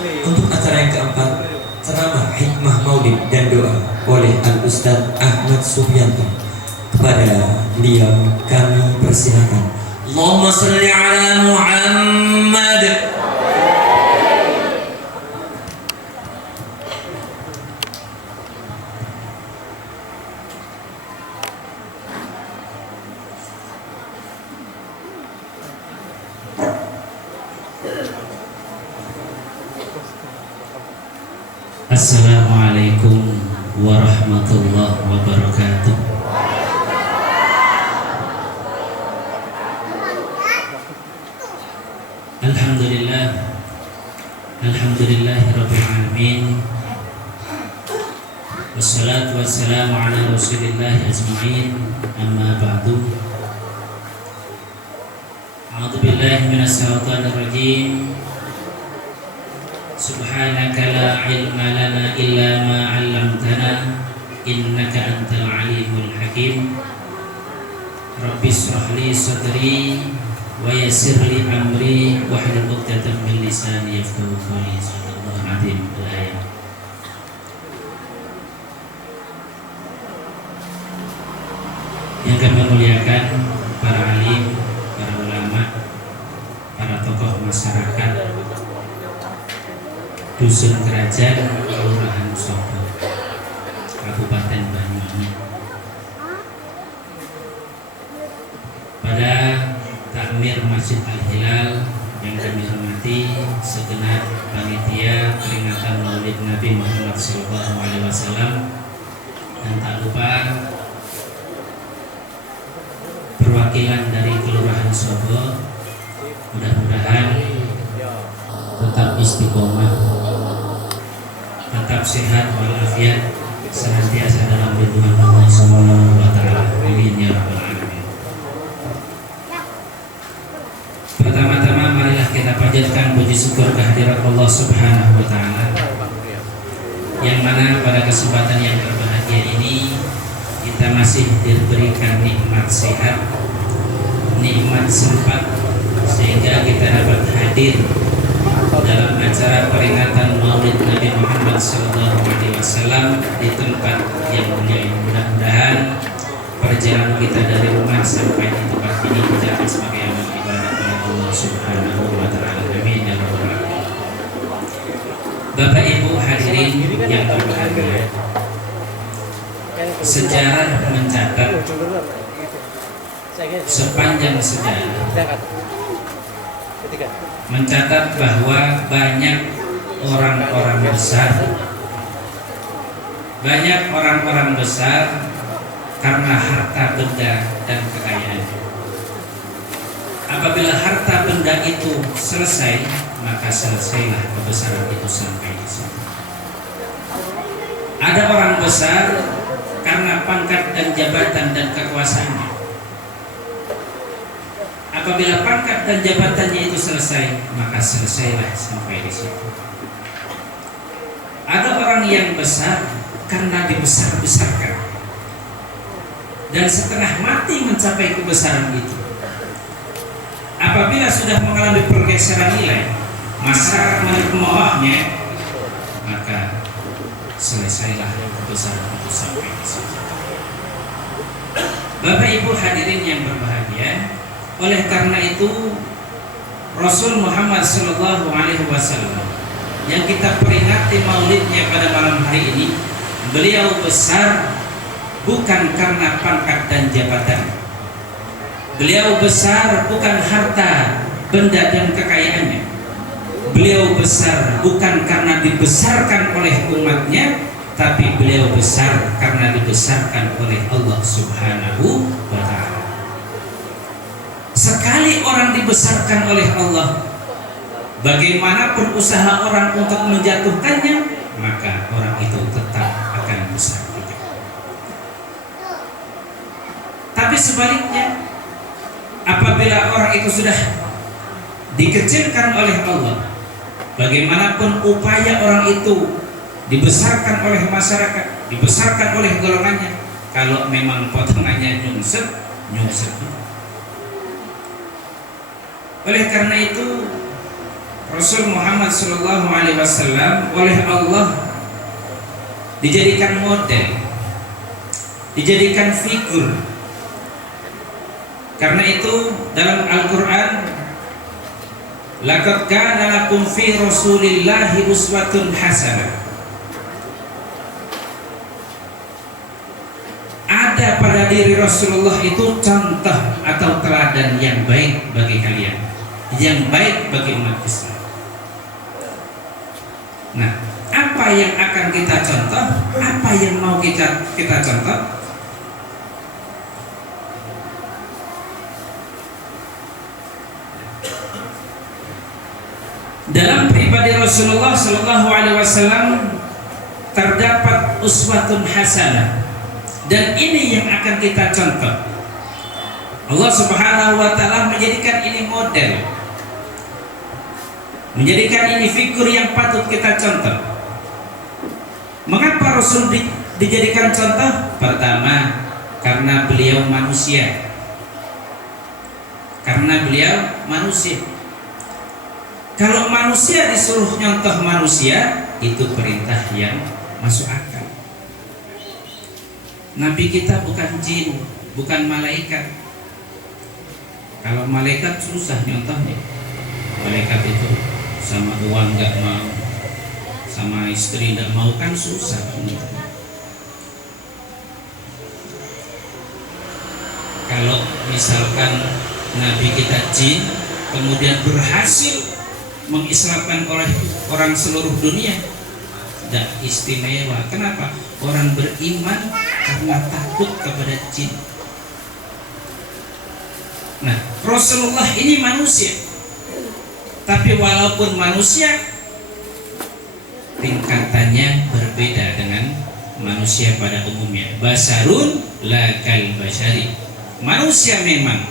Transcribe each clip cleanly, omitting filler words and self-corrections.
Untuk acara yang keempat, ceramah hikmah maulid dan doa oleh Al-Ustadz Ahmad Subianto. Kepada beliau kami persilakan. Allahumma salli ala Muhammad. Assalamualaikum warahmatullahi wabarakatuh. Alhamdulillahirabbil alamin. Wassalatu wassalamu ala Rasulillah ajma'in. Amma ba'du. A'udzu billahi minasy syaithanir rajim. Subhanaka la ilma lana illa ma 'allamtana innaka antal alimul hakim. Rabbi shrah li sadri wa yassir li amri wahlul 'uqdatam min lisani yafqahu qawli. Shadaqallahul 'azim. Ayat. Yang kami muliakan para alim, para ulama, para tokoh masyarakat Dusun Kerajaan, Kelurahan Sobo, Kabupaten Banyuwangi. Pada takmir Masjid Al-Hilal yang kami hormati, segenap panitia peringatan Maulid Nabi Muhammad SAW, dan tak lupa perwakilan dari Kelurahan Sobo, mudah-mudahan tetap istiqomah, tetap sehat walafiat, senantiasa dalam lindungan Allah Subhanahu wa taala. Amin ya rabbal alamin. Pertama-tama marilah kita panjatkan puji syukur kehadirat Allah Subhanahu wa taala, yang mana pada kesempatan yang berbahagia ini kita masih diberikan nikmat sehat, nikmat sempat, sehingga kita dapat hadir dalam acara peringatan Maulid Nabi Muhammad SAW di tempat yang mulia ini. Mudah-mudahan perjalanan kita dari rumah sampai di tempat ini menjadi sebagai amal ibadah oleh Allah Subhanahu wa taala. Amin ya rabbal alamin. Bapak Ibu hadirin yang berbahagia, sejarah mencatat, sepanjang sejarah mencatat bahwa banyak orang-orang besar karena harta benda dan kekayaan. Apabila harta benda itu selesai, maka selesailah kebesaran itu sampai di situ. Ada orang besar karena pangkat dan jabatan dan kekuasaannya. Apabila pangkat dan jabatannya itu selesai, maka selesailah sampai di situ. Ada orang yang besar karena dibesar-besarkan, dan setengah mati mencapai kebesaran itu. Apabila sudah mengalami pergeseran nilai, masyarakat menerima bawahnya, maka selesailah kebesaran itu sampai di situ. Bapak Ibu hadirin yang berbahagia, oleh karena itu Rasul Muhammad SAW yang kita peringati maulidnya pada malam hari ini, beliau besar bukan karena pangkat dan jabatan. Beliau besar bukan harta, benda dan kekayaannya. Beliau besar bukan karena dibesarkan oleh umatnya, tapi beliau besar karena dibesarkan oleh Allah Subhanahu wa ta'ala. Sekali orang dibesarkan oleh Allah, bagaimanapun usaha orang untuk menjatuhkannya, maka orang itu tetap akan besar juga. Tapi sebaliknya, apabila orang itu sudah dikecilkan oleh Allah, bagaimanapun upaya orang itu dibesarkan oleh masyarakat, dibesarkan oleh golongannya, kalau memang potongannya nyungsep. Oleh karena itu, Rasul Muhammad Sallallahu Alaihi Wasallam oleh Allah dijadikan model, dijadikan figur. Karena itu dalam Al-Quran, laqad kana lakum fi Rasulillahi uswatun hasanah. Ada pada diri Rasulullah itu contoh atau teladan yang baik bagi kalian, yang baik bagi umat Islam. Nah, apa yang akan kita contoh? Apa yang mau kita contoh? Dalam pribadi Rasulullah Sallallahu Alaihi Wasallam terdapat uswatun hasanah, dan ini yang akan kita contoh. Allah Subhanahu Wa Taala menjadikan ini model, menjadikan ini figur yang patut kita contoh. Mengapa Rasul dijadikan contoh? Pertama, karena beliau manusia. Karena beliau manusia. Kalau manusia disuruh nyontoh manusia, itu perintah yang masuk akal. Nabi kita bukan jin, bukan malaikat. Kalau malaikat susah nyontohnya. Malaikat itu sama uang nggak mau, sama istri nggak mau, kan susah. Kalau misalkan Nabi kita jin, kemudian berhasil mengislamkan oleh orang seluruh dunia, tidak istimewa. Kenapa? Orang beriman karena takut kepada jin. Nah, Rasulullah ini manusia, tapi walaupun manusia, tingkatannya berbeda dengan manusia pada umumnya. Basarun la kal basari. Manusia memang,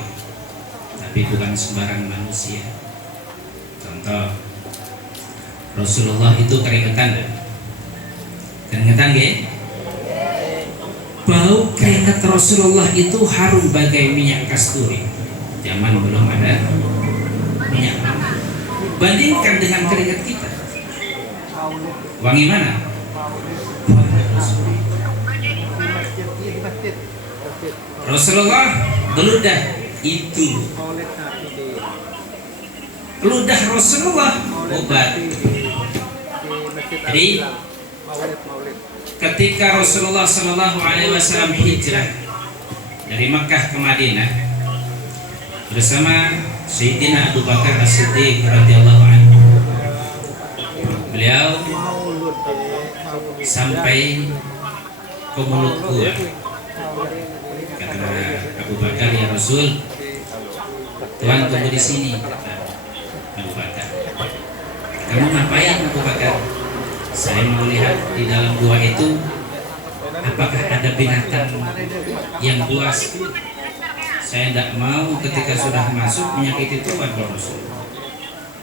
tapi bukan sembarang manusia. Contoh, Rasulullah itu keringetan. Keringetan nggih? Bau keringat Rasulullah itu harum bagai minyak kasturi. Zaman belum ada minyak. Bandingkan dengan keringat kita, wangi mana? Rasulullah beludah itu. Ludah Rasulullah obat. Jadi ketika Rasulullah Sallallahu Alaihi Wasallam hijrah dari Makkah ke Madinah bersama Sayyidina Abu Bakar As-Siddiq radhiyallahu anhu, beliau sampai ke mulut gua. Kata Abu Bakar, ya Rasul, Tuhan tunggu di sini. Abu Bakar, kamu ngapain Abu Bakar? Saya mau lihat di dalam gua itu apakah ada binatang yang buas. Saya tidak mau ketika sudah masuk menyakiti Tuhan ya Rasul.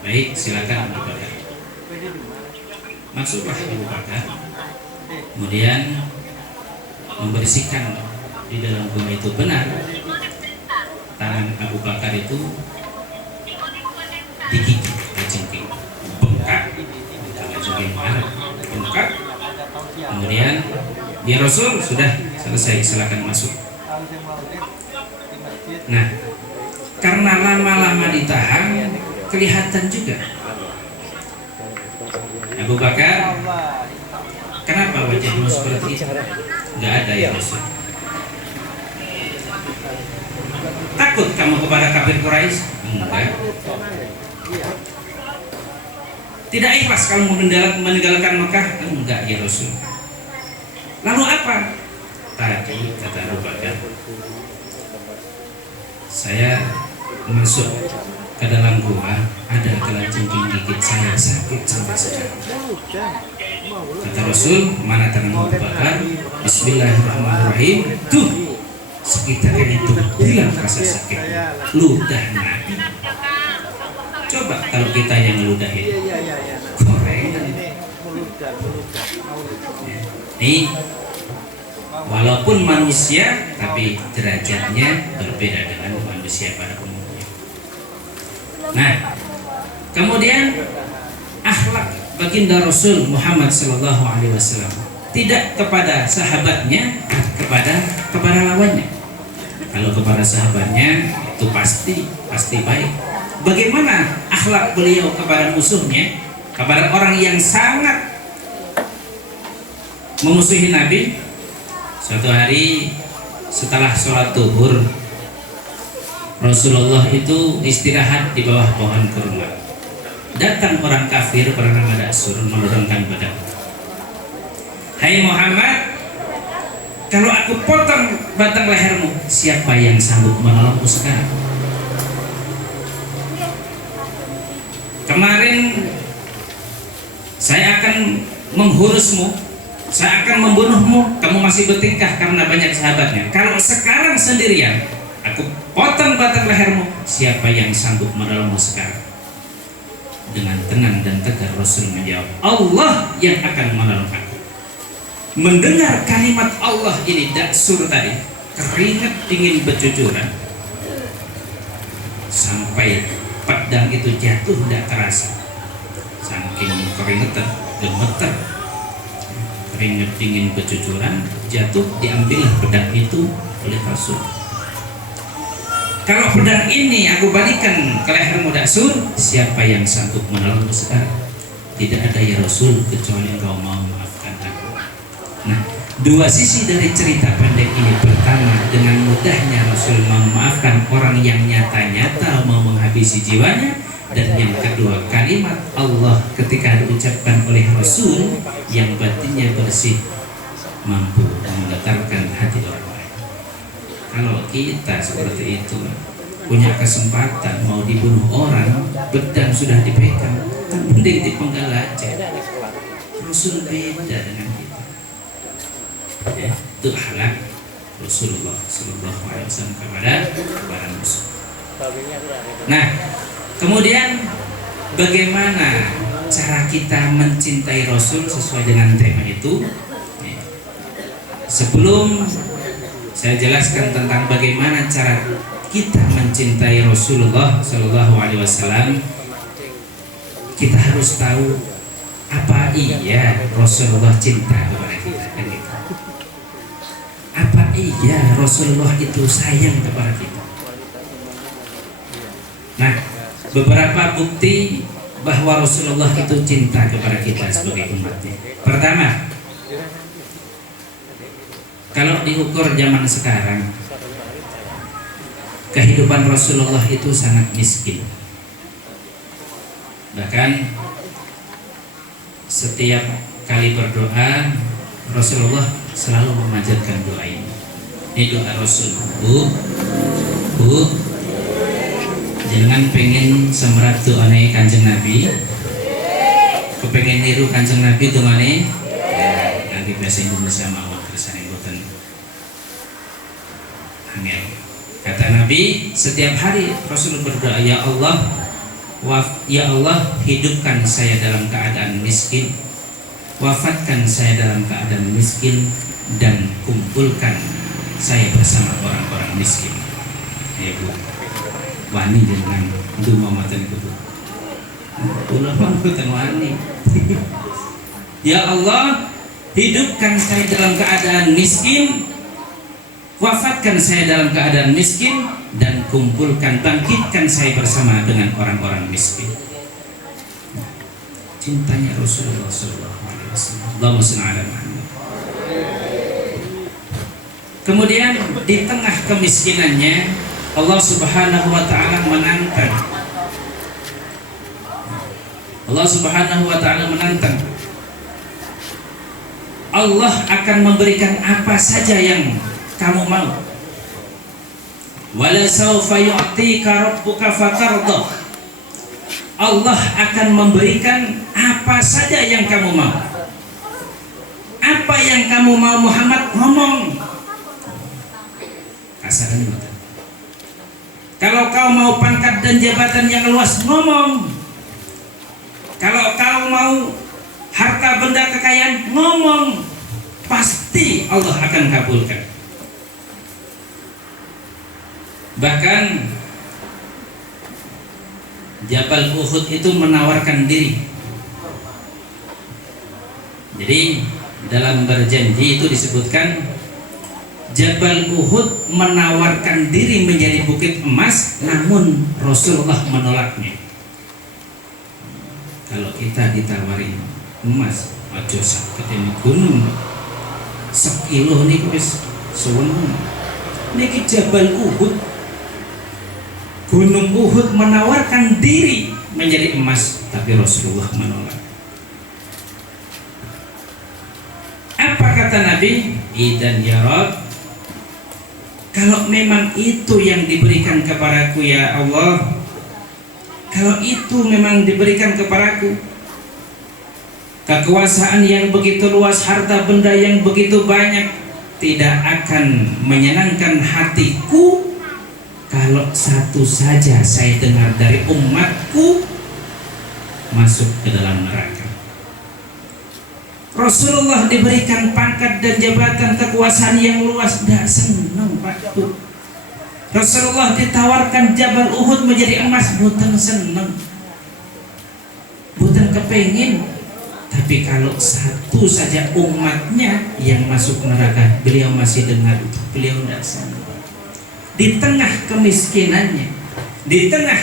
Baik, silakan Abu Bakar. Masuklah Abu Bakar, kemudian membersihkan di dalam gua itu. Benar, tangan Abu Bakar itu digigit jengking, bengkak, jengking bengkak. Kemudian ya Rasul, sudah selesai, silakan masuk. Nah, karena lama-lama ditahan, kelihatan juga. Abu Bakar, kenapa wajahmu seperti itu? Enggak ada ya Rasul. Takut kamu kepada kafir Quraisy? Enggak. Tidak ikhlas kamu meninggalkan Mekah? Enggak ya Rasul. Lalu apa? Tadi kata Abu Bakar, saya masuk ke dalam gua, ada kelajengking gigit saya, sakit sampai sekarang. Kata Rasul, mana tangan Abu Bakar? Bismillahirrahmanirrahim. Tuh, sekitar itu hilang rasa sakit. Ludah Nabi. Coba kalau kita yang ngeludahin, gorengan. Nih, walaupun manusia, tapi derajatnya berbeda dengan manusia pada umumnya. Nah, kemudian akhlak baginda Rasul Muhammad sallallahu alaihi wasallam. Tidak kepada sahabatnya, kepada lawannya. Kalau kepada sahabatnya itu pasti baik. Bagaimana akhlak beliau kepada musuhnya, kepada orang yang sangat memusuhi Nabi? Suatu hari setelah sholat zuhur, Rasulullah itu istirahat di bawah pohon kurma. Datang orang kafir bernama Da'sur menurunkan pedang. Hai Muhammad, kalau aku potong batang lehermu, siapa yang sanggup menolongmu sekarang? Kemarin saya akan menghurusmu, saya akan membunuhmu, kamu masih bertingkah karena banyak sahabatnya. Kalau sekarang sendirian, aku potong batang lehermu, siapa yang sanggup menolongmu sekarang? Dengan tenang dan tegar Rasul menjawab, Allah yang akan menolong aku. Mendengar kalimat Allah ini, Da'sur tadi keringat dingin bercucuran sampai pedang itu jatuh tidak terasa, saking keringetan, gemeter, keringat dingin bercucuran, jatuh, diambillah pedang itu oleh Rasul. Kalau pedang ini aku balikan ke lehermu Da'sur, siapa yang sanggup menolongmu sekarang? Tidak ada ya Rasul, kecuali engkau mau memaafkan aku. Nah, dua sisi dari cerita pendek ini. Pertama, dengan mudahnya Rasul memaafkan orang yang nyata-nyata mau menghabisi jiwanya. Dan yang kedua, kalimat Allah ketika diucapkan oleh Rasul yang batinnya bersih, mampu menggetarkan hati orang lain. Kalau kita seperti itu, punya kesempatan mau dibunuh orang, pedang sudah dipegang, kan mending dipenggal aja. Rasul beda dengan kita. Itu akhlak Rasulullah Sallallahu Alaihi Wasallam kepada musuh. Nah, kemudian bagaimana cara kita mencintai Rasul sesuai dengan tema itu? Sebelum saya jelaskan tentang bagaimana cara kita mencintai Rasulullah Sallallahu Alaihi Wasallam, kita harus tahu apa iya Rasulullah cinta kepada kita. Apa iya Rasulullah itu sayang kepada kita. Nah, beberapa bukti bahwa Rasulullah itu cinta kepada kita sebagai umatnya. Pertama, kalau diukur zaman sekarang, kehidupan Rasulullah itu sangat miskin. Bahkan setiap kali berdoa, Rasulullah selalu memanjatkan doa ini. Ini doa Rasul. Bu, jangan pengen semerat doane Kanjeng Nabi, kepengen niru Kanjeng Nabi doane, nanti bahasa Indonesia mawon kersane boten angel. Kata Nabi, setiap hari Rasul berdoa, ya Allah, hidupkan saya dalam keadaan miskin, wafatkan saya dalam keadaan miskin, dan kumpulkan saya bersama orang-orang miskin. Ya Bu, wani dengan duma matan itu Bu. Ulama bukan wani. Ya Allah, hidupkan saya dalam keadaan miskin, wafatkan saya dalam keadaan miskin, dan bangkitkan saya bersama dengan orang-orang miskin. Cintanya Rasulullah SAW. Allahumma shalli ala Muhammad. Kemudian di tengah kemiskinannya, Allah Subhanahu wa Ta'ala menantang. Allah Subhanahu wa Ta'ala menantang. Allah akan memberikan apa saja yang kamu mau. Wala sawfa yu'tika rabbuka fatardah. Allah akan memberikan apa saja yang kamu mau. Apa yang kamu mau Muhammad, ngomong. Kasaran itu. Kalau kau mau pangkat dan jabatan yang luas, ngomong. Kalau kau mau harta benda kekayaan, ngomong. Pasti Allah akan kabulkan. Bahkan Jabal Uhud itu menawarkan diri Jadi dalam berjanji itu disebutkan Jabal Uhud menawarkan diri menjadi bukit emas, namun Rasulullah menolaknya. Kalau kita ditawari emas, aja ketemu gunung sekilo nih wis suwen. Niki Jabal Uhud, Gunung Uhud menawarkan diri menjadi emas, tapi Rasulullah menolak. Apa kata Nabi? Idan ya Rabb, kalau memang itu yang diberikan kepadaku ya Allah, kalau itu memang diberikan kepadaku, kekuasaan yang begitu luas, harta benda yang begitu banyak, tidak akan menyenangkan hatiku kalau satu saja saya dengar dari umatku masuk ke dalam neraka. Rasulullah diberikan pangkat dan jabatan kekuasaan yang luas, tidak senang Pak. Rasulullah ditawarkan Jabal Uhud menjadi emas, bukan senang, bukan kepengin. Tapi kalau satu saja umatnya yang masuk neraka, beliau masih dengar, beliau tidak senang. Di tengah kemiskinannya, di tengah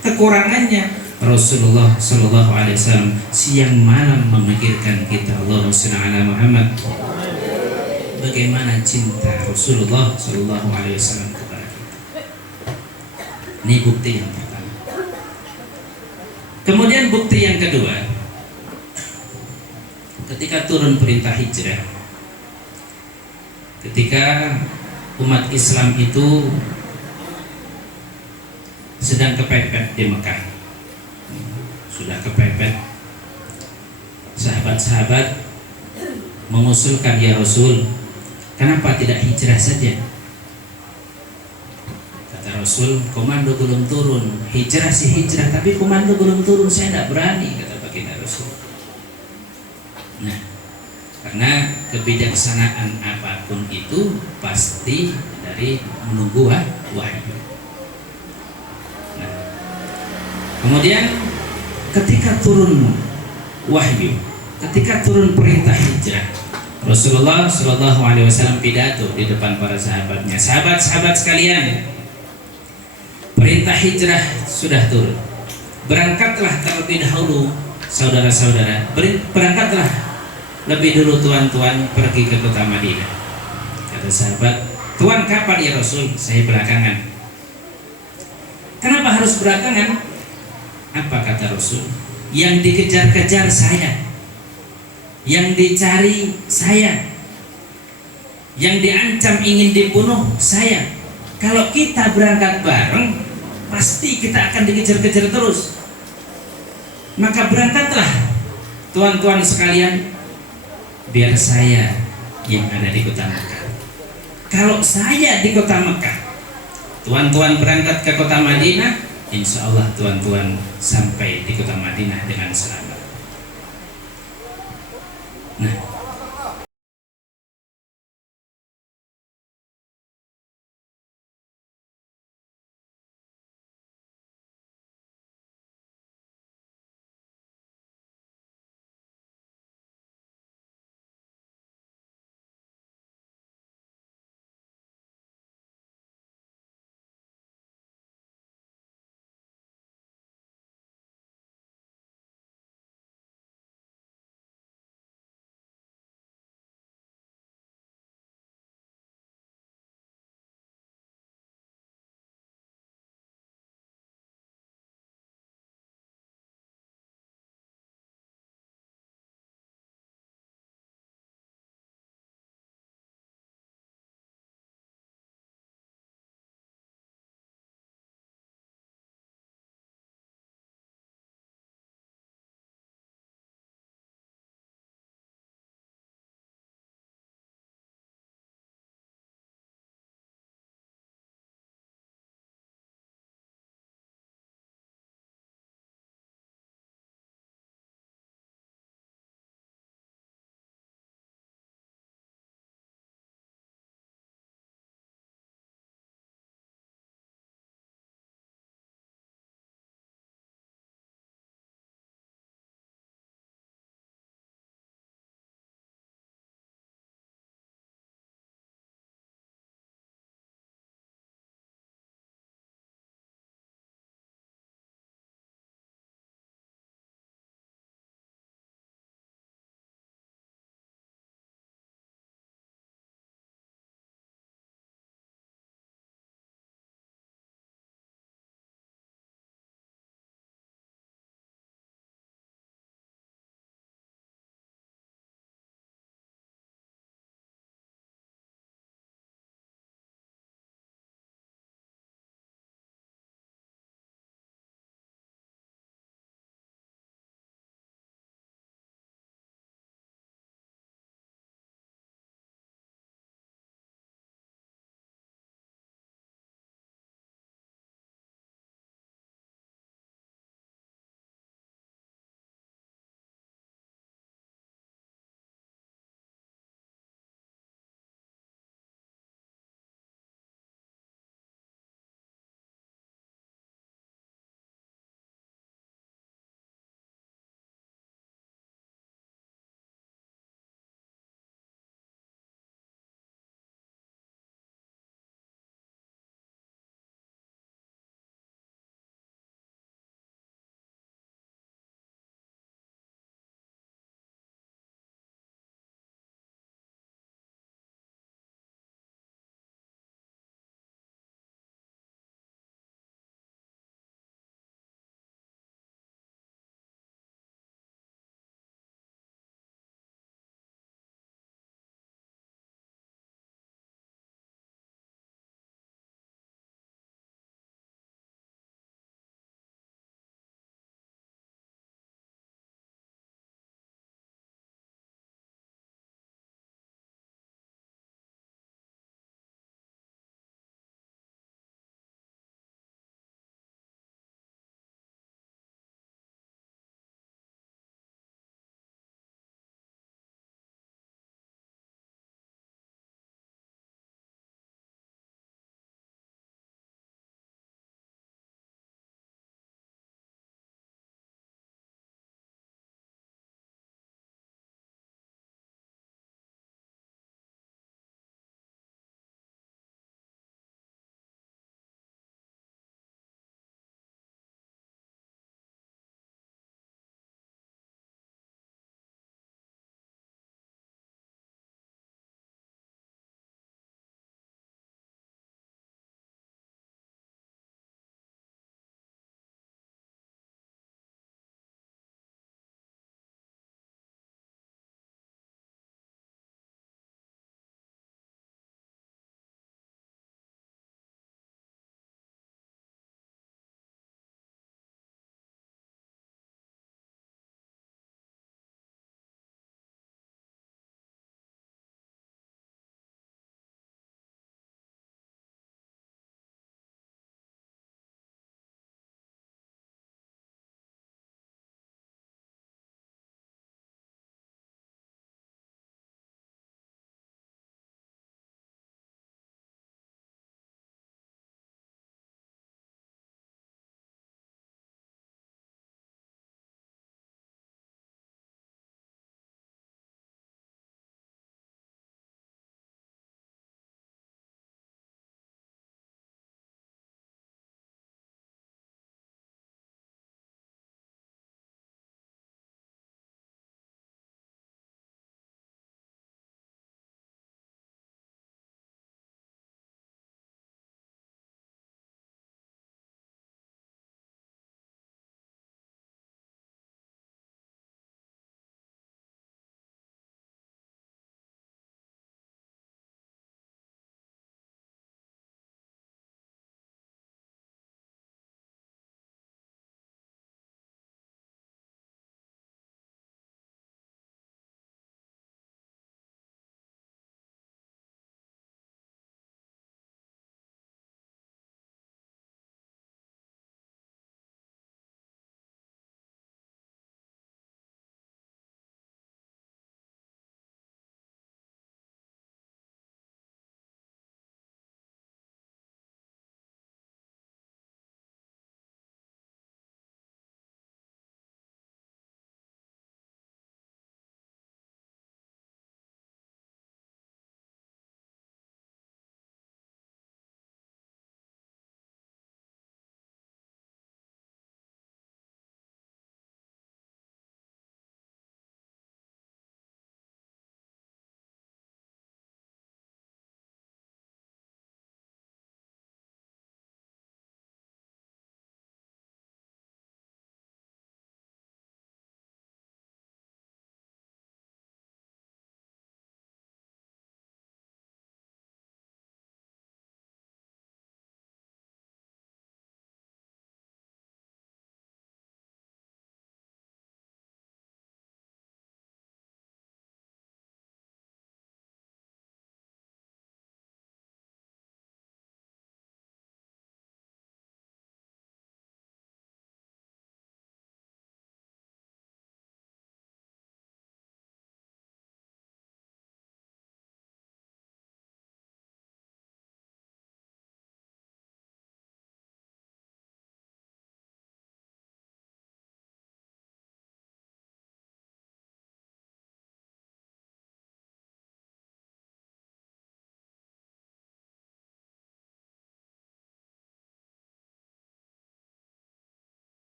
kekurangannya, Rasulullah Shallallahu Alaihi Wasallam siang malam memikirkan kita. Allah Rasulullah Muhammad, bagaimana cinta Rasulullah Shallallahu Alaihi Wasallam kepada kita. Ini bukti yang pertama. Kemudian bukti yang kedua, ketika turun perintah hijrah, ketika umat Islam itu sedang kepepet di Mekah, sudah kepepet, sahabat-sahabat mengusulkan, ya Rasul, kenapa tidak hijrah saja? Kata Rasul, komando belum turun. Hijrah sih hijrah, tapi komando belum turun, saya tidak berani, kata baginda Rasul. Nah, karena kebijaksanaan apapun itu pasti dari menunggu wahyu. Nah, kemudian ketika turun wahyu, ketika turun perintah hijrah, Rasulullah Shallallahu Alaihi Wasallam pidato di depan para sahabatnya. Sahabat-sahabat sekalian, perintah hijrah sudah turun. Berangkatlah terlebih dahulu, saudara-saudara. Berangkatlah lebih dulu tuan-tuan pergi ke kota Madinah. Kata sahabat, Tuan kapan ya Rasul? Saya belakangan. Kenapa harus belakangan? Apa kata Rasul? Yang dikejar-kejar saya, yang dicari saya, yang diancam ingin dibunuh saya. Kalau kita berangkat bareng, pasti kita akan dikejar-kejar terus. Maka berangkatlah tuan-tuan sekalian, biar saya yang ada di kota Mekah. Kalau saya di kota Mekah, tuan-tuan berangkat ke kota Madinah, insya Allah tuan-tuan sampai di kota Madinah dengan selamat. Nah,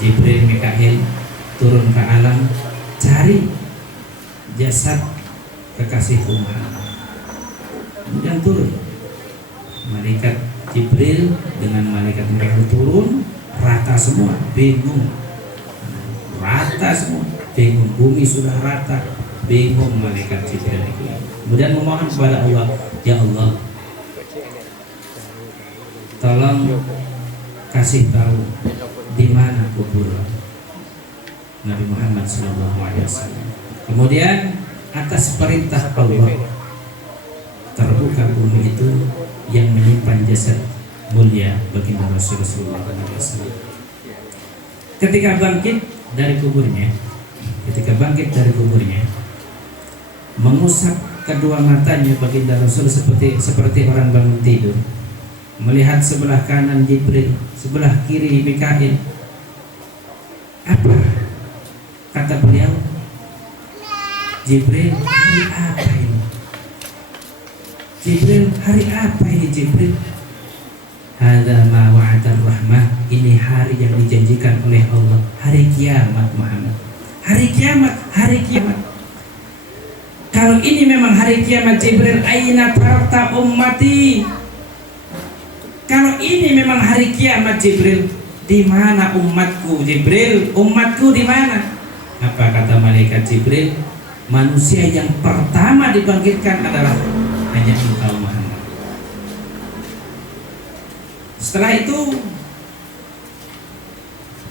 Jibril, Mikail turun ke alam cari jasad kekasihku Muhammad. Kemudian turun malaikat Jibril dengan malaikat Mikail turun, rata semua, bingung, rata semua, bingung, bumi sudah rata, bingung malaikat Jibril itu. Kemudian memohon kepada Allah, ya Allah, tolong kasih tahu di mana kubur Nabi Muhammad SAW. Kemudian atas perintah Allah terbuka bumi itu yang menyimpan jasad mulia baginda Rasulullah SAW. Ketika bangkit dari kuburnya, mengusap kedua matanya baginda Rasul seperti orang bangun tidur, melihat sebelah kanan Jibril, sebelah kiri Mikail. Apa kata beliau? Jibril, hari apa ini? Jibril, hari apa ini Jibril? Hadza ma wa'ada rahmah. Ini hari yang dijanjikan oleh Allah, hari kiamat Muhammad. Hari kiamat, hari kiamat. Kalau ini memang hari kiamat Jibril, aina tarta ummati? Kalau ini memang hari kiamat Jibril, di mana umatku Jibril? Umatku di mana? Apa kata malaikat Jibril? Manusia yang pertama dibangkitkan adalah hanya engkau Muhammad. Setelah itu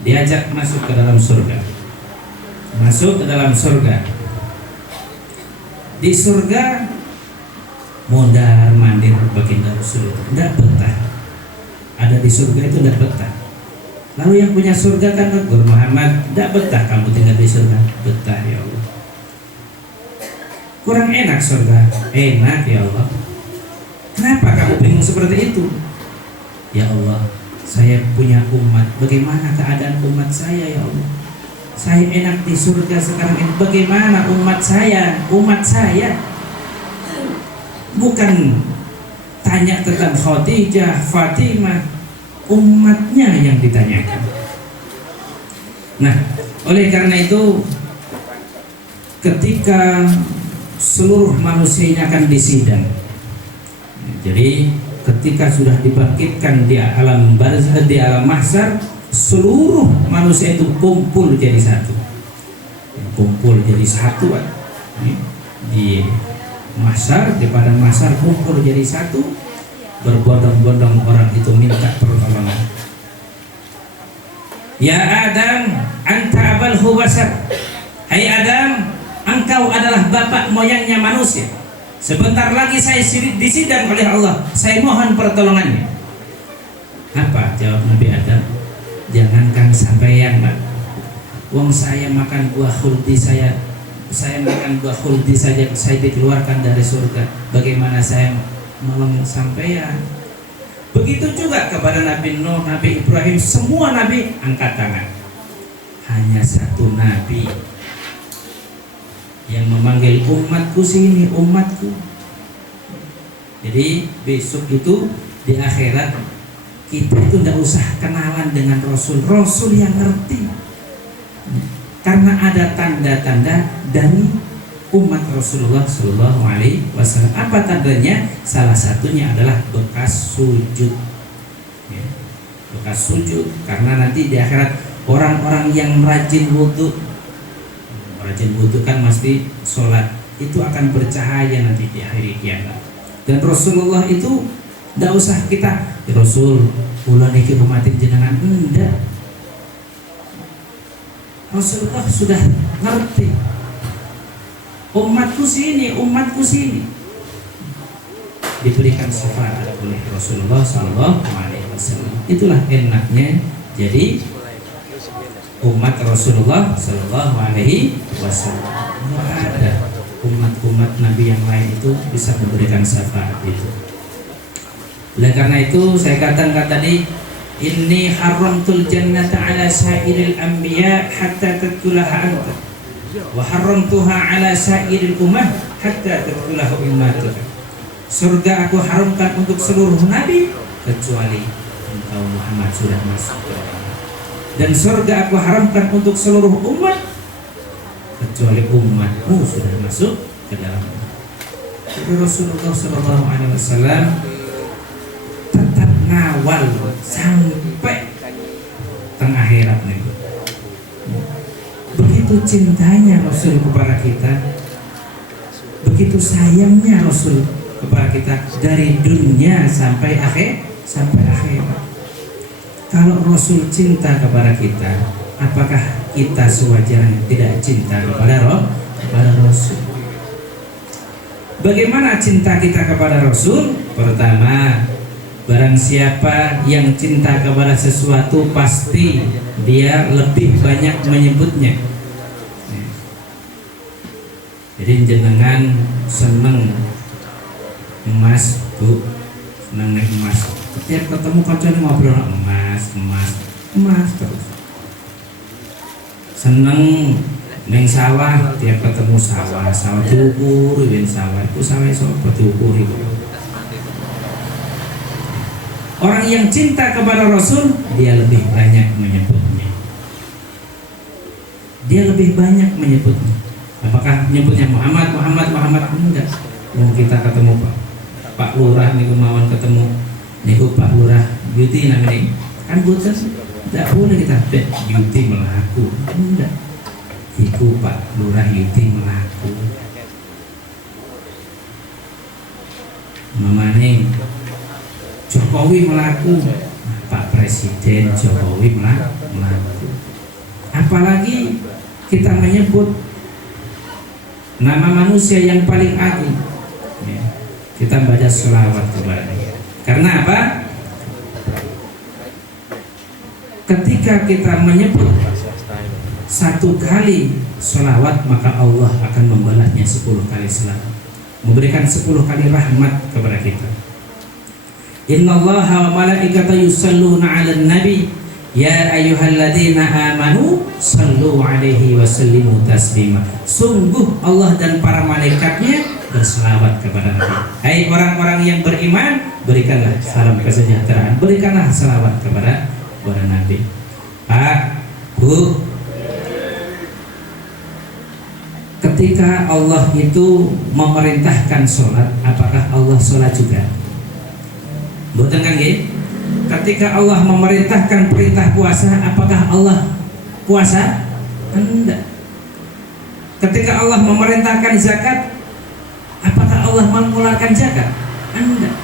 diajak masuk ke dalam surga. Masuk ke dalam surga. Di surga mondar mandir baginda Rasul, tidak betah. Ada di surga itu tidak betah. Lalu yang punya surga kan Guru Muhammad, tidak betah kamu tinggal di surga. Betah ya Allah. Kurang enak surga. Enak ya Allah. Kenapa kamu bingung seperti itu? Ya Allah, saya punya umat. Bagaimana keadaan umat saya ya Allah? Saya enak di surga sekarang ini. Bagaimana umat saya? Umat saya bukan tanya tentang Khadijah, Fatimah, umatnya yang ditanyakan. Nah, oleh karena itu ketika seluruh manusia akan disidang, jadi ketika sudah dibangkitkan di alam barzah, di alam mahsyar, seluruh manusia itu kumpul jadi satu, di mahsyar, di padang mahsyar kumpul jadi satu, berbondong-bondong orang itu minta pertolongan. Ya Adam, anta abal hubasar. Hai Adam, engkau adalah bapak moyangnya manusia. Sebentar lagi saya disidang oleh Allah. Saya mohon pertolongannya. Apa jawab Nabi Adam? Jangankan sampeyan, Pak. Wong saya makan buah khuldi, saya makan buah khuldi saja saya dikeluarkan dari surga. Bagaimana saya nolong sampeyan? Begitu juga kepada Nabi Nuh, Nabi Ibrahim, semua nabi angkat tangan. Hanya satu nabi yang memanggil umatku sini, umatku. Jadi besok itu di akhirat kita itu tidak usah kenalan dengan Rasul yang ngerti, karena ada tanda-tanda dari umat Rasulullah Shallallahu Alaihi Wasallam. Apa tandanya? Salah satunya adalah bekas sujud, ya, bekas sujud. Karena nanti di akhirat orang-orang yang rajin wudhu kan mesti sholat, itu akan bercahaya nanti di akhir kiamat. Dan Rasulullah itu tidak usah kita Rasul ulah niki umatin jenengan, enggak. Rasulullah sudah ngerti, umatku sini, diberikan syafaat oleh Rasulullah Sallallahu Alaihi Wasallam. Itulah enaknya jadi umat Rasulullah Sallallahu Alaihi Wasallam. Tidak ada umat-umat Nabi yang lain itu bisa memberikan syafaat itu. Oleh karena itu saya katakan tadi, inni haramtul jannata ala sairil anbiya hatta tadkhulaha anta, wa haramtuha ala sairil ummah hatta tadkhulaha ummatuka. Surga aku haramkan untuk seluruh nabi kecuali engkau Muhammad sudah masuk. dan surga aku haramkan untuk seluruh umat kecuali umatmu sudah masuk ke dalamnya. Jadi Rasulullah SAW tetap ngawal sampai tengah akhirat nih. Begitu cintanya Rasul kepada kita, begitu sayangnya Rasul kepada kita dari dunia sampai akhirat. Kalau Rasul cinta kepada kita, apakah kita sewajarnya tidak cinta kepada Rasul? Bagaimana cinta kita kepada Rasul? Pertama, barang siapa yang cinta kepada sesuatu pasti dia lebih banyak menyebutnya. Jadi jenengan seneng emas, Bu, seneng naik emas. Setiap ketemu kancane ngobrol emas terus. Seneng neng sawah, tiap ketemu sawah diukur, sawah itu sawah sapa diukur itu. Orang yang cinta kepada Rasul, dia lebih banyak menyebutnya. Apakah menyebutnya Muhammad? Enggak. Mau kita ketemu Pak Lurah niku mawon ketemu niku Pak Lurah Beauty namanya. Kan boten tidak boleh kita Beauty melaku. Enggak. Iku Pak Lurah Beauty melaku. Mamane Jokowi melaku, Pak Presiden Jokowi melaku. Apalagi kita menyebut nama manusia yang paling agung, ya, kita baca sholawat kepadanya. Karena apa? Ketika kita menyebut satu kali sholawat, maka Allah akan membalasnya 10 kali sholawat, memberikan 10 kali rahmat kepada kita. Innallaha wa malaikatahu yusholluna 'alan nabi ya ayyuhalladzina amanu shallu 'alaihi wa sallimu taslima. Sungguh Allah dan para malaikatnya berselawat kepada Nabi. Hai orang-orang yang beriman, berikanlah salam kesejahteraan, berikanlah selawat kepada Nabi. Pak, Bu, ketika Allah itu memerintahkan sholat, apakah Allah sholat juga? Betul kan, Nggih? Ketika Allah memerintahkan perintah puasa, apakah Allah puasa? Enggak. Ketika Allah memerintahkan zakat, apakah Allah mengeluarkan zakat? Enggak.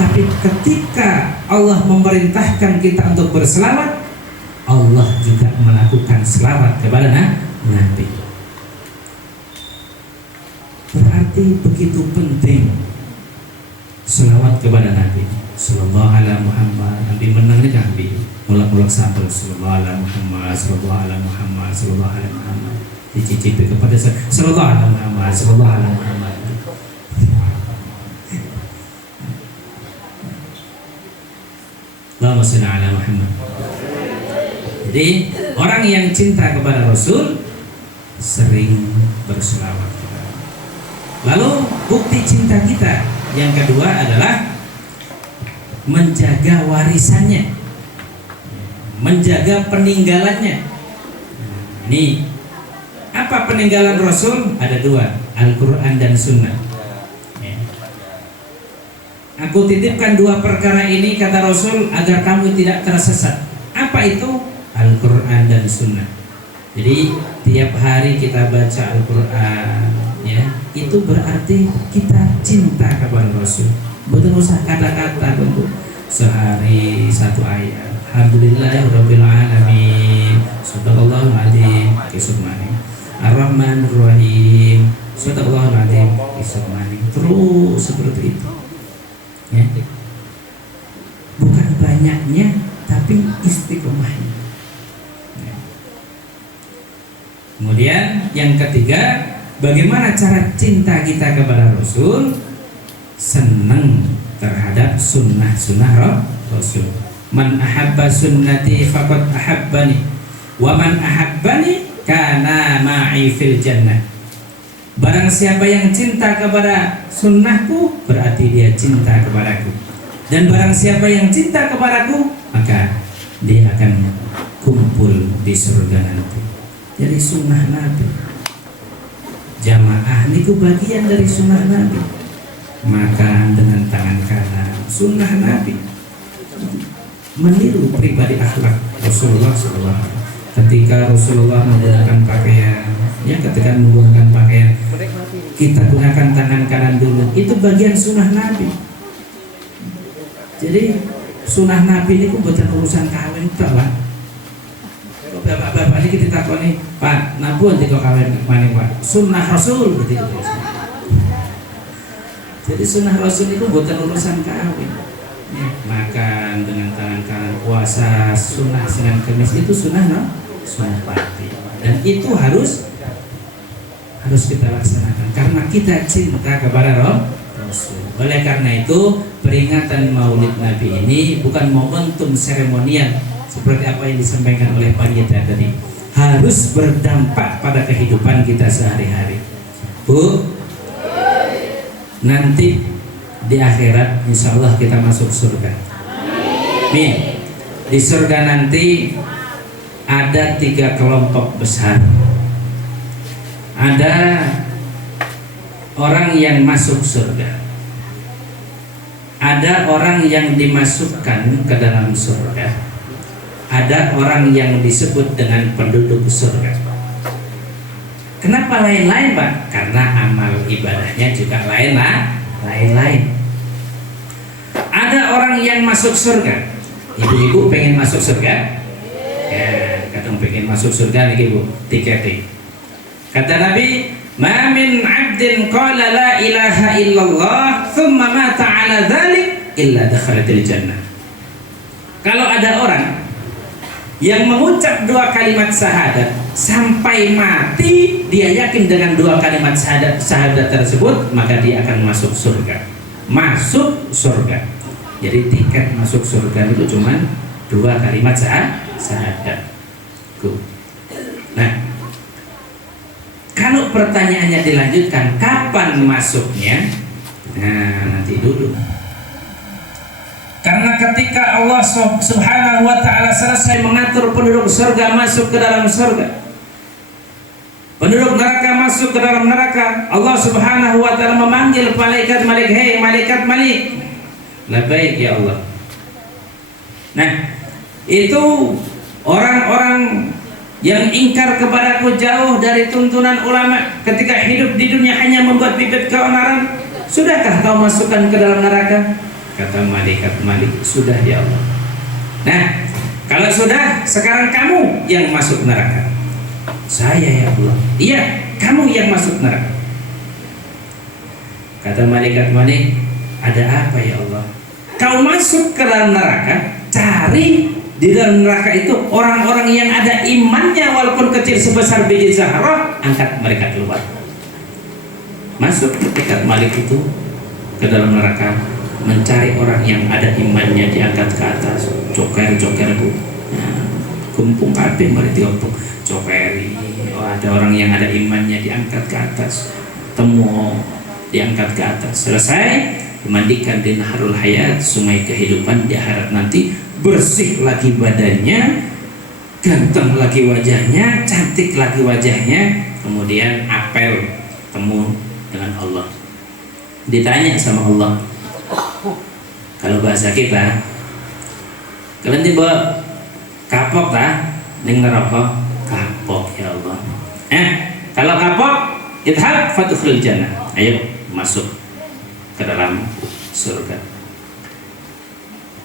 Tapi ketika Allah memerintahkan kita untuk berselawat, Allah juga melakukan selawat kepada Nabi. Berarti begitu penting selawat kepada Nabi Sallallahu alaihi Muhammad. Nabi menang nih Nabi mulak-mulak sambal Sallallahu alaihi Muhammad, Sallallahu alaihi Muhammad, Sallallahu alaihi Muhammad, dicicipi kepada Sallallahu alaihi Muhammad, Sallallahu alaihi Muhammad. Allahumma shalli ala Muhammad. Jadi orang yang cinta kepada Rasul sering berselawat. Lalu bukti cinta kita yang kedua adalah menjaga warisannya, menjaga peninggalannya. Nih, apa peninggalan Rasul? Ada 2, Al-Quran dan Sunnah. Aku titipkan 2 perkara ini, kata Rasul, agar kamu tidak tersesat. Apa itu? Al-Quran dan Sunnah. Jadi tiap hari kita baca Al-Quran, ya, itu berarti kita cinta kepada Rasul. Betul, usah kata-kata, bentuk sehari 1 ayat. Alhamdulillahirabbil alamin. Shadaqallahul adzim. Kismani. Ar-Rahmanir Rahim. Shadaqallahul adzim. Kismani. Terus seperti itu. Ya. Bukan banyaknya, tapi istiqomahnya. Ya. Kemudian yang ketiga, bagaimana cara cinta kita kepada Rasul? Senang terhadap sunnah-sunnah Rasul. Man ahabba sunnati faqad ahabbani, wa man ahabbani kana ma'i fil jannah. Barang siapa yang cinta kepada sunnahku, berarti dia cinta kepadaku. Dan barang siapa yang cinta kepadaku, maka dia akan kumpul di surga nanti. Jadi sunnah Nabi. Jamaah niku bagian dari sunnah Nabi. Makan dengan tangan kanan, sunnah Nabi. Meniru pribadi akhlak Rasulullah SAW. Ketika Rasulullah menggunakan pakaian, ya ketika menggunakan pakaian, kita gunakan tangan kanan dulu. Itu bagian sunnah Nabi. Jadi sunnah Nabi ini bukan urusan kawin, Pak. Bapak-bapak ini kita takoni, Pak, nabun di kawin mana Pak? Sunnah Rasul begitu. Jadi sunnah Rasul itu bukan urusan kawin. Ya, makan dengan tangan kanan, puasa sunnah Senin Kamis itu sunnah, no? Sunnah pasti. Dan itu harus kita laksanakan karena kita cinta kepada Rasul. Oleh karena itu peringatan Maulid Nabi ini bukan momentum seremonial seperti apa yang disampaikan oleh panitia tadi, harus berdampak pada kehidupan kita sehari-hari. Bu, nanti di akhirat insya Allah kita masuk surga. Amin. Di surga nanti ada 3 kelompok besar. Ada orang yang masuk surga, ada orang yang dimasukkan ke dalam surga, ada orang yang disebut dengan penduduk surga. Kenapa lain-lain, Pak? Karena amal ibadahnya juga lain-lain. Ada orang yang masuk surga. Ibu-ibu pengen masuk surga? Ya, kadang pengen masuk surga nih Ibu, tiketnya. Kata Nabi, "Ma min 'abdin qala la ilaha illallah thumma mata 'ala dzalik illa dakhalatil jannah." Kalau ada orang yang mengucap 2 kalimat syahadat sampai mati, dia yakin dengan 2 kalimat syahadat tersebut, maka dia akan masuk surga. Masuk surga. Jadi tiket masuk surga itu cuma 2 kalimat syahadat. Nah, kalau pertanyaannya dilanjutkan, kapan masuknya? Nah, nanti dulu. Karena ketika Allah Subhanahu wa ta'ala selesai mengatur penduduk surga masuk ke dalam surga, penduduk neraka masuk ke dalam neraka, Allah Subhanahu wa ta'ala memanggil malaikat, "Hei malaikat Malik, labbaik ya Allah." Nah, itu orang-orang yang ingkar kepadaku jauh dari tuntunan ulama, ketika hidup di dunia hanya membuat bibit keonaran, sudahkah kau masukkan ke dalam neraka? Kata malaikat Malik, sudah ya Allah. Nah, kalau sudah, sekarang kamu yang masuk neraka. Saya ya Allah. Iya, kamu yang masuk neraka. Kata malaikat Malik, ada apa ya Allah? Kau masuk ke dalam neraka, cari di dalam neraka itu orang-orang yang ada imannya walaupun kecil sebesar biji zahrah, angkat mereka keluar. Masuk malaikat Malik itu ke dalam neraka, mencari orang yang ada imannya, diangkat ke atas. Coker-coker bu, kumpung kabeh mari diompong cokeri. Oh, ada orang yang ada imannya diangkat ke atas, temu diangkat ke atas. Selesai dimandikan di Naharul Hayat, sungai kehidupan di akhirat nanti. Bersih lagi badannya, ganteng lagi wajahnya, cantik lagi wajahnya. Kemudian apel temu dengan Allah. Ditanya sama Allah, kalau bahasa kita, kalian tiba kapok tak? Ning neraka kapok ya Allah. Kalau kapok, idhab fadkhulul jannah. Ayo masuk ke dalam surga.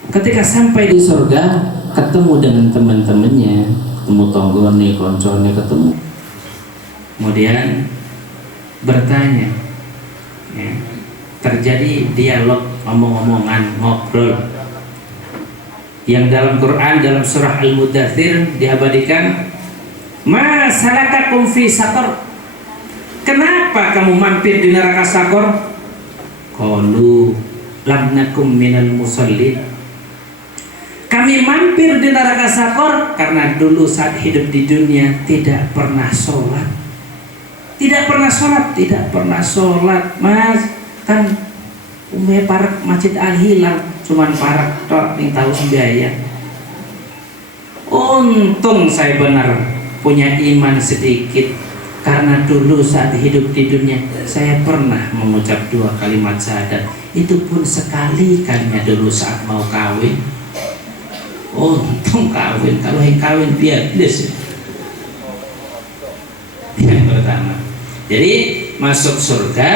Ketika sampai di surga, ketemu dengan teman-temannya, ketemu tonggone, koncone, ketemu. Kemudian bertanya, ya, terjadi dialog, omong-omongan, ngobrol. Yang dalam Quran, dalam surah Al-Mudaththir diabadikan, "Ma salakakum fi saqar?" Kenapa kamu mampir di neraka Sakor? Qalu lam nakum minal musallin. Kami mampir di neraka Sakor karena dulu saat hidup di dunia tidak pernah sholat. Tidak pernah sholat, Mas. Kan umumnya parak Masjid Al-Hilal cuman parak tok ning tahu biaya. Oh, untung saya benar punya iman sedikit, karena dulu saat hidup di dunia saya pernah mengucap 2 kalimat syahadat, itu pun sekali-kalinya dulu saat mau kawin. Untung kawin, kalau yang kawin biasa. Yang pertama, jadi masuk surga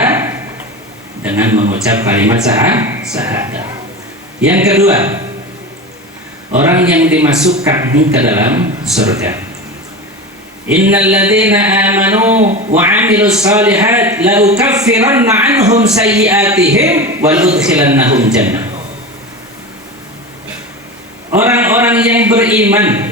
dengan mengucap kalimat syahadat. Yang kedua, orang yang dimasukkan ke dalam surga, innal ladzina amanu wa 'amilus shalihat la ukaffiranna 'anhum sayyi'atihim wa udkhilannahum jannah. Orang-orang yang beriman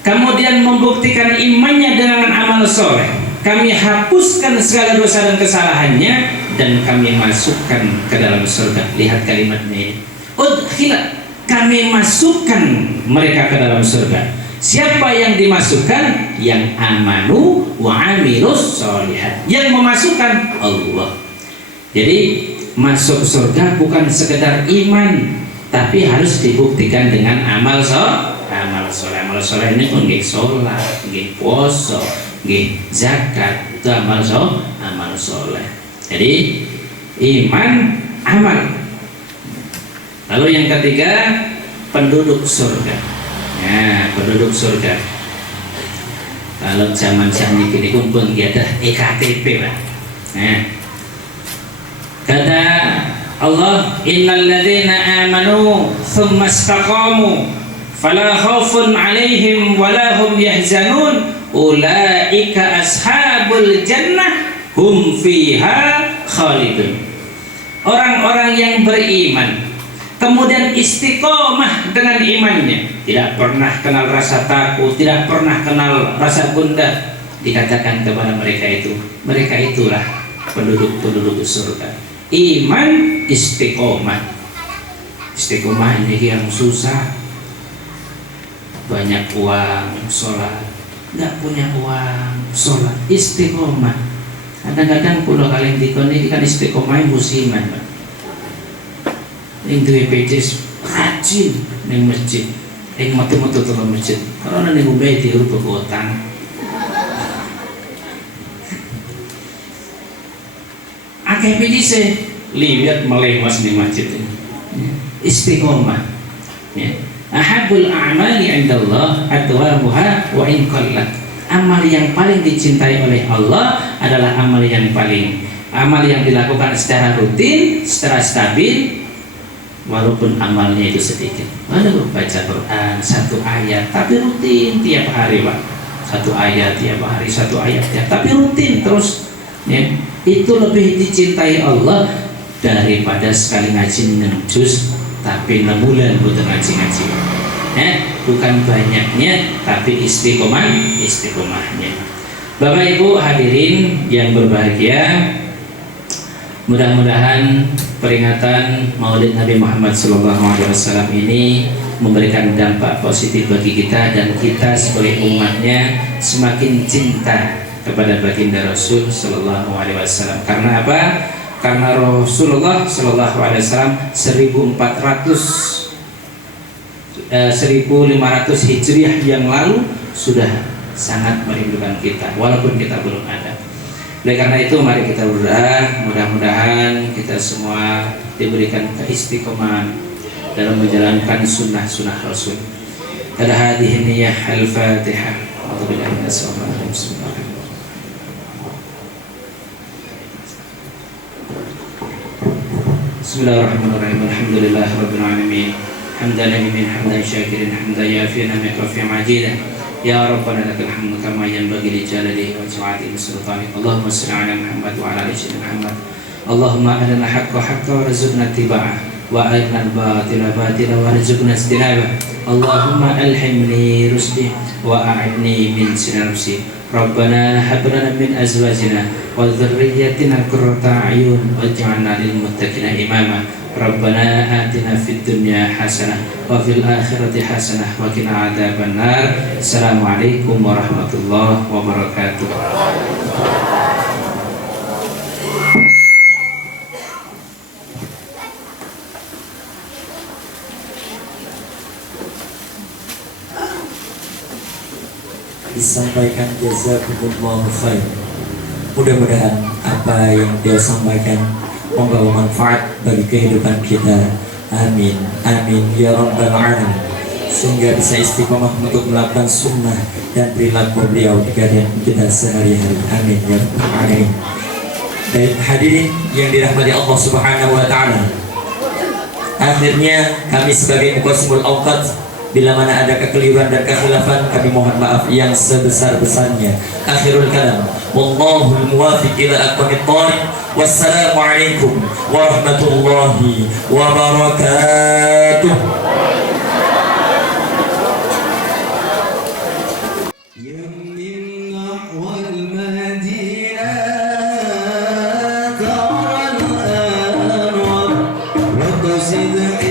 kemudian membuktikan imannya dengan amal soleh, kami hapuskan segala dosa dan kesalahannya dan kami masukkan ke dalam surga. Lihat kalimatnya ini, udkhila, kami masukkan mereka ke dalam surga. Siapa yang dimasukkan? Yang amanu wa amilus sholihat. Yang memasukkan Allah. Jadi masuk surga bukan sekedar iman, tapi harus dibuktikan dengan amal soleh. Amal soleh ini pun nggih sholat, nggih puasa, nggih zakat, itu amal soleh. Jadi iman, amal. Lalu yang ketiga, penduduk surga. Nah, penduduk surga. Kalau zaman sakniki niku pun ada EKTP, Pak. Nah, kata Allah, innal ladzina amanu tsumma istaqamu fala khaufun 'alaihim wala hum yahzanun ulaika ashabul jannah hum fiha khalidun. Orang-orang yang beriman kemudian istiqomah dengan imannya, tidak pernah kenal rasa takut, tidak pernah kenal rasa gundah, dikatakan kepada mereka itulah penduduk surga. Iman, istiqomah. Istiqomah ini yang susah, banyak uang sholat, nggak punya uang sholat, istiqomah. Kadang-kadang pulau kalian dikon ini kan istiqomah musiman, Pak. Yang duwe PJS rajin neng masjid, yang metu-metu tengah masjid. Kalau neng ubay di rubah utang. Akeh PJS lihat melewas di masjid ini. Istiqomah. Ya. Ahabul a'mali 'indallah adwamuha wa in qallat. Amal yang paling dicintai oleh Allah adalah amal yang dilakukan secara rutin, secara stabil, walaupun amalnya itu sedikit. Lalu baca Quran 1 ayat tapi rutin tiap hari, Pak. 1 ayat tiap hari, 1 ayat tiap, tapi rutin terus. Ya. Itu lebih dicintai Allah daripada sekali ngaji 6 juz tapi 6 bulan butuh ngaji-ngaji. Bukan banyaknya tapi istiqomahnya. Bapak Ibu hadirin yang berbahagia, mudah-mudahan peringatan Maulid Nabi Muhammad SAW ini memberikan dampak positif bagi kita, dan kita sebagai umatnya semakin cinta kepada baginda Rasul Sallallahu Alaihi Wasallam. Karena apa? Karena Rasulullah Sallallahu Alaihi Wasallam 1500 Hijriah yang lalu sudah sangat merindukan kita, walaupun kita belum ada. Oleh karena itu mari kita berdoa, mudah-mudahan kita semua diberikan keistiqomahan dalam menjalankan sunnah-sunnah Rasul. Pada hadhihi niyyah al-Fatihah. Bismillahirrahmanirrahim. Alhamdulillahirabbil alamin. Hamdan liman hamdan syakirin hamdan yafi'an miqafi majidah. Ya Rabbana lakal hamdu kama yanbaghi li jalalihi wa ta'ati sultanik. Allahumma shalli ala Muhammad wa ala ali Muhammad. Allahumma arina haqqa haqqan warzuqna ittiba'ah wa arina al-batila batila warzuqna ijtinabah. Allahumma alhimni rusdi wa a'idni min sinarsi. Rabbana hab lana min azwajina wa dhurriyyatina qurrata a'yun waj'alna lil muttaqina imama. Rabbana atina fid dunya hasanah wa fil akhirati hasanah wa qina adzabannar. Assalamualaikum warahmatullahi wabarakatuh. disampaikan jazakumullahu khair. Mudah-mudahan apa yang dia sampaikan membawa manfaat bagi kehidupan kita. Amin, amin ya rabbal alamin. Sehingga bisa istiqomah untuk melakukan sunnah dan perilaku beliau di keadaan kita sehari-hari. Amin ya rabbal alamin. Baik hadirin yang dirahmati Allah Subhanahu wa taala. Akhirnya kami sebagai muqassimul awqat, bila mana ada kekeliruan dan kekhilafan, kami mohon maaf yang sebesar-besarnya. Akhirul kalam, wallahul muwafiq ila aqwamit thariq. Wassalamu alaikum warahmatullahi wabarakatuh. زد